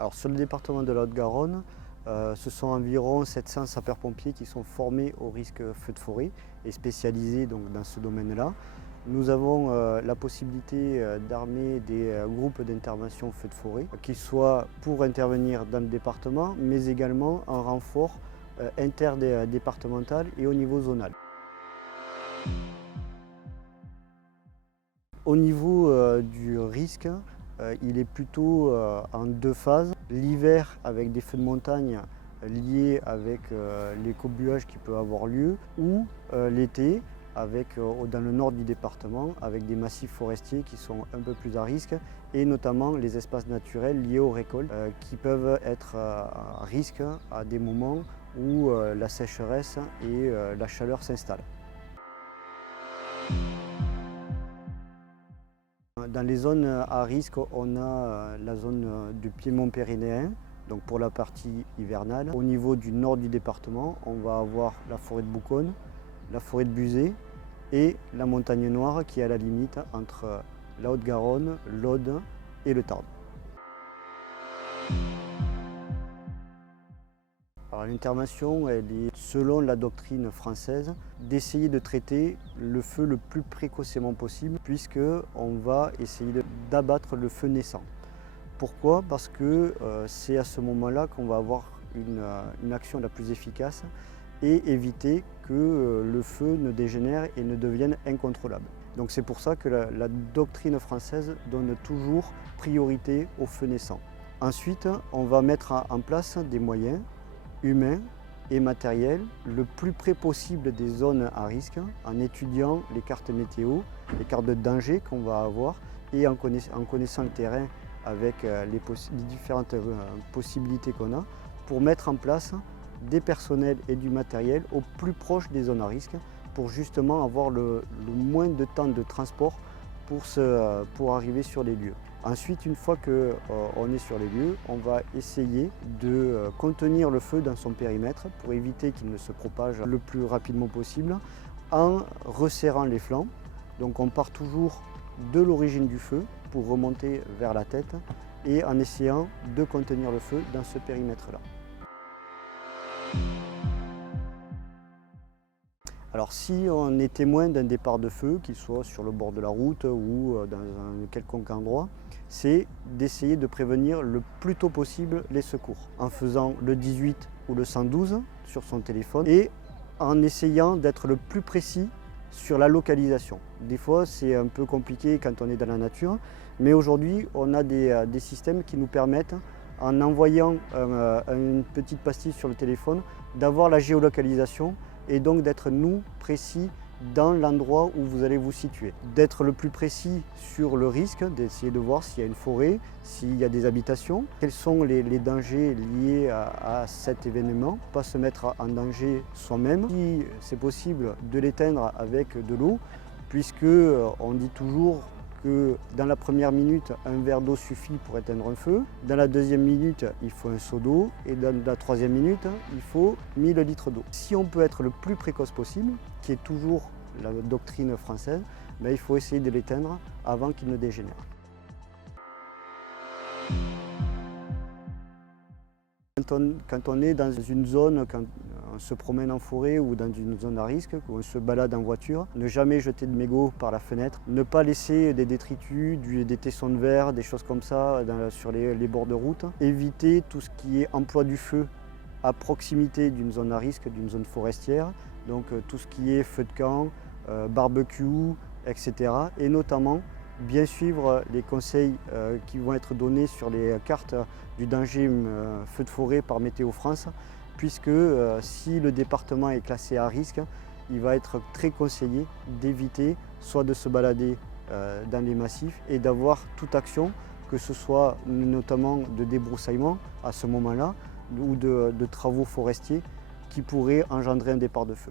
Alors sur le département de la Haute-Garonne, ce sont environ 700 sapeurs-pompiers qui sont formés au risque feu de forêt et spécialisés donc, dans ce domaine-là. Nous avons la possibilité d'armer des groupes d'intervention feu de forêt, qu'ils soient pour intervenir dans le département, mais également en renfort interdépartemental et au niveau zonal. Au niveau du risque, il est plutôt en deux phases. L'hiver avec des feux de montagne liés avec l'écobuage qui peut avoir lieu, ou l'été dans le nord du département avec des massifs forestiers qui sont un peu plus à risque, et notamment les espaces naturels liés aux récoltes qui peuvent être à risque à des moments où la sécheresse et la chaleur s'installent. Dans les zones à risque, on a la zone du piémont pyrénéen, donc pour la partie hivernale. Au niveau du nord du département, on va avoir la forêt de Bouconne, la forêt de Buzet et la montagne noire qui est à la limite entre la Haute-Garonne, l'Aude et le Tarn. L'intervention, elle est, selon la doctrine française, d'essayer de traiter le feu le plus précocement possible, puisqu'on va essayer d'abattre le feu naissant. Pourquoi? Parce que c'est à ce moment-là qu'on va avoir une action la plus efficace et éviter que le feu ne dégénère et ne devienne incontrôlable. Donc c'est pour ça que la doctrine française donne toujours priorité au feu naissant. Ensuite, on va mettre en place des moyens humains et matériels le plus près possible des zones à risque, en étudiant les cartes météo, les cartes de danger qu'on va avoir, et en connaissant le terrain avec les différentes possibilités qu'on a, pour mettre en place des personnels et du matériel au plus proche des zones à risque, pour justement avoir le moins de temps de transport pour arriver sur les lieux. Ensuite, une fois qu'on est sur les lieux, on va essayer de contenir le feu dans son périmètre pour éviter qu'il ne se propage le plus rapidement possible en resserrant les flancs. Donc on part toujours de l'origine du feu pour remonter vers la tête et en essayant de contenir le feu dans ce périmètre-là. Alors si on est témoin d'un départ de feu, qu'il soit sur le bord de la route ou dans un quelconque endroit, c'est d'essayer de prévenir le plus tôt possible les secours, en faisant le 18 ou le 112 sur son téléphone et en essayant d'être le plus précis sur la localisation. Des fois c'est un peu compliqué quand on est dans la nature, mais aujourd'hui on a des systèmes qui nous permettent, en envoyant une petite pastille sur le téléphone, d'avoir la géolocalisation et donc d'être nous précis dans l'endroit où vous allez vous situer. D'être le plus précis sur le risque, d'essayer de voir s'il y a une forêt, s'il y a des habitations, quels sont les dangers liés à cet événement, pas se mettre en danger soi-même. Si c'est possible, de l'éteindre avec de l'eau, puisque on dit toujours que dans la première minute, un verre d'eau suffit pour éteindre un feu. Dans la deuxième minute, il faut un seau d'eau. Et dans la troisième minute, il faut 1000 litres d'eau. Si on peut être le plus précoce possible, qui est toujours la doctrine française, ben il faut essayer de l'éteindre avant qu'il ne dégénère. Quand on est dans une zone, quand on se promène en forêt ou dans une zone à risque, qu'on se balade en voiture, ne jamais jeter de mégots par la fenêtre, ne pas laisser des détritus, des tessons de verre, des choses comme ça sur les bords de route. Éviter tout ce qui est emploi du feu à proximité d'une zone à risque, d'une zone forestière, donc tout ce qui est feu de camp, barbecue, etc. Et notamment bien suivre les conseils qui vont être donnés sur les cartes du danger feu de forêt par Météo France, puisque si le département est classé à risque, il va être très conseillé d'éviter soit de se balader dans les massifs et d'avoir toute action, que ce soit notamment de débroussaillement à ce moment-là ou de travaux forestiers qui pourraient engendrer un départ de feu.